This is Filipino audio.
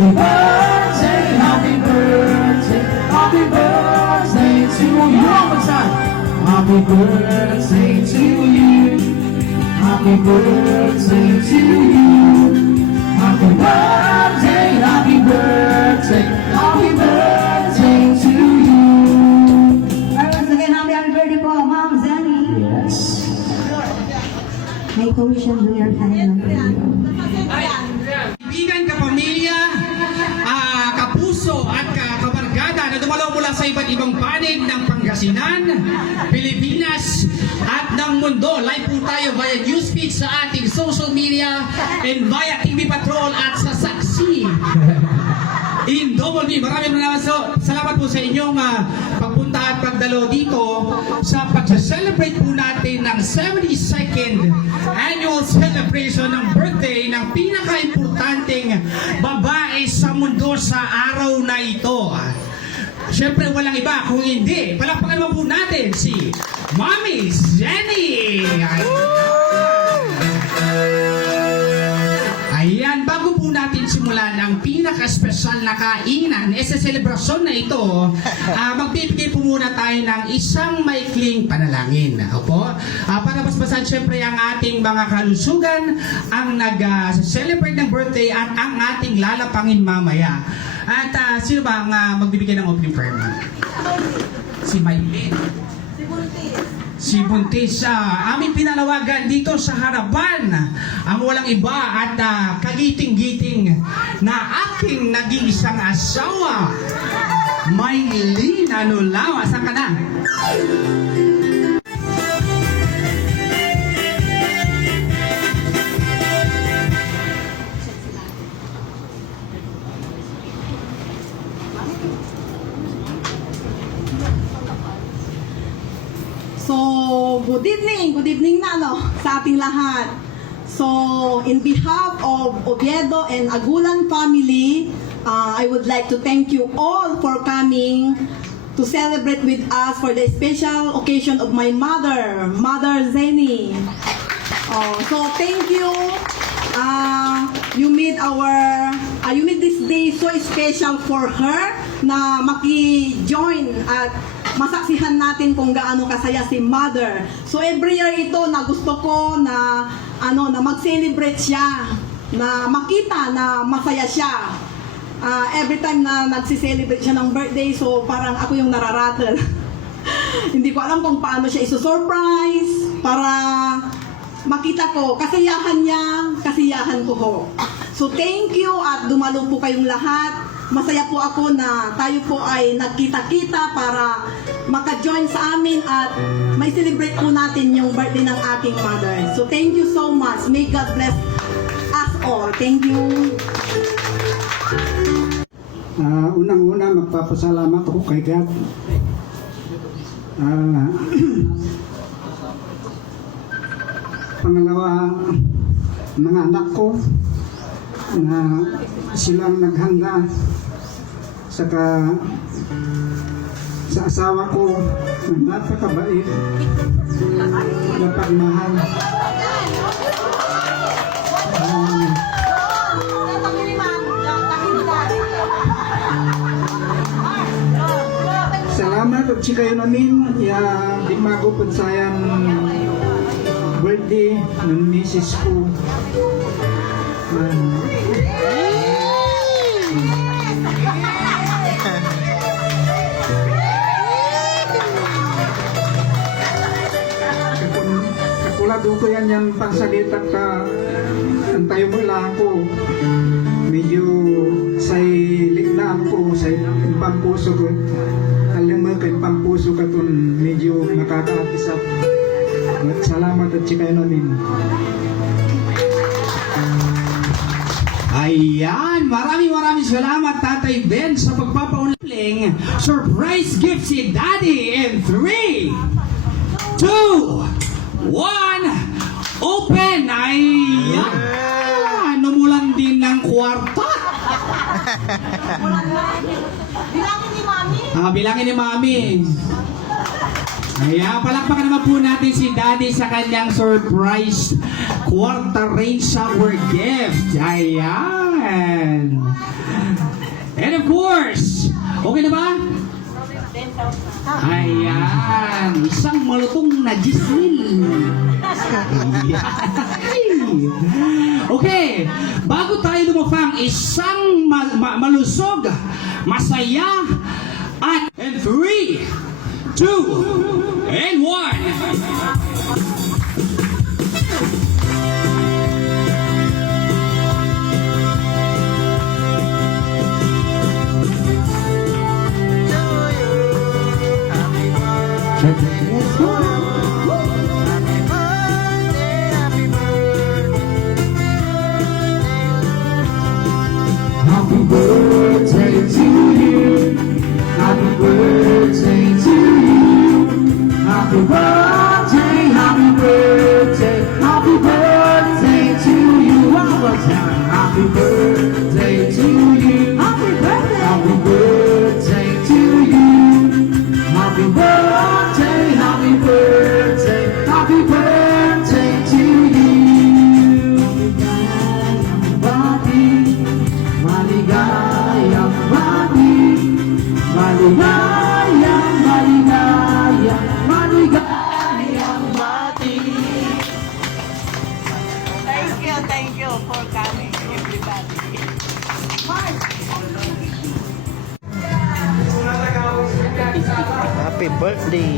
Happy birthday, happy birthday, happy birthday to you. One more time. Happy birthday to you. Happy birthday to you. Happy birthday, happy birthday, happy birthday to you. Once again, happy birthday po, Ma'am Zenny. Yes. May tuition do your hand. Kaibigan, kapamilya, kapuso at kabarkada na dumalaw mula sa iba't ibang panig ng Pangasinan, Pilipinas at ng mundo. Live po tayo via newsfeed sa ating social media and via TV Patrol at sa Saksi. In Double B, maraming salamat po sa inyong pagpunta at pagdalo dito sa pag-celebrate po natin ng 72nd annual celebration ng birthday ng pinaka-importanting babae sa mundo sa araw na ito. Siyempre walang iba kung hindi. Palakpakan mo po natin si Mami Zenny! Ayan, bago po natin simulan ang pinaka-special na kainan sa selebrasyon na ito, magbibigay po muna tayo ng isang maikling panalangin. Opo? Para basbasan siyempre ang ating mga kalusugan, ang nag-celebrate ng birthday at ang ating lalapangin mamaya. At sino ba ang magbibigay ng opening prayer? Si Maylin. Si Buntis, aming pinalawagan dito sa harapan ang walang iba at kagiting-giting na aking naging isang asawa, Maylin Anulaw. Asan ka na? So, good evening na sa ating lahat. So, in behalf of Oviedo and Agulan family, I would like to thank you all for coming to celebrate with us for the special occasion of my mother, Mother Zenny. So, thank you. You made this day so special for her na maki-join at masaksihan natin kung gaano kasaya si Mother. So every year ito na gusto ko na na mag-celebrate siya, na makita na masaya siya. Every time na nagsi-celebrate siya ng birthday, so parang ako yung nararattle. Hindi ko alam kung paano siya iso-surprise para makita ko kasiyahan niya, kasiyahan ko ho. So thank you at dumalo po kayong lahat. Masaya po ako na tayo po ay nagkita-kita para maka-join sa amin at may celebrate po natin yung birthday ng aking mother. So thank you so much. May God bless us all. Thank you. Unang-una magpapasalamat ako kay God. Pangalawa, mga anak ko na silang naghanda saka sa asawa ko na napakabait, napagmahal. Salamat at si kayo namin di magupod sayang birthday ng misis ko. Katulad ko yan yung pangsalita ka antayo mo lang ako medyo say liglaan ko say pampuso ko alam mo kay pampuso ka ton medyo makakaatisap. Salamat at chikayo namin. Ayan, maraming salamat Tatay Ben sa pagpapaunling surprise gift si Daddy in 3, 2, 1, open! Ayan! Numulan din ng kwarta. Bilangin ni Mami. Bilangin ni Mami. Ayan, palakpakan naman po natin si Daddy sa kanyang surprise quarter range shower gift. Ayan. And of course, okay na ba? Ayan, isang malutong na Giselle. Okay, bago tayo lumapang, isang malusog, masaya, at 3, 2, and 1. Happy birthday to you. Happy birthday to you. Happy birthday, happy birthday, happy birthday to you. One more time. Happy birthday to you. Happy birthday. Happy birthday to you. Happy birthday, happy birthday, happy birthday to you. Maligayang bati, maligayang, maligayang, maligayang bati. Thank you for coming, everybody. Happy birthday.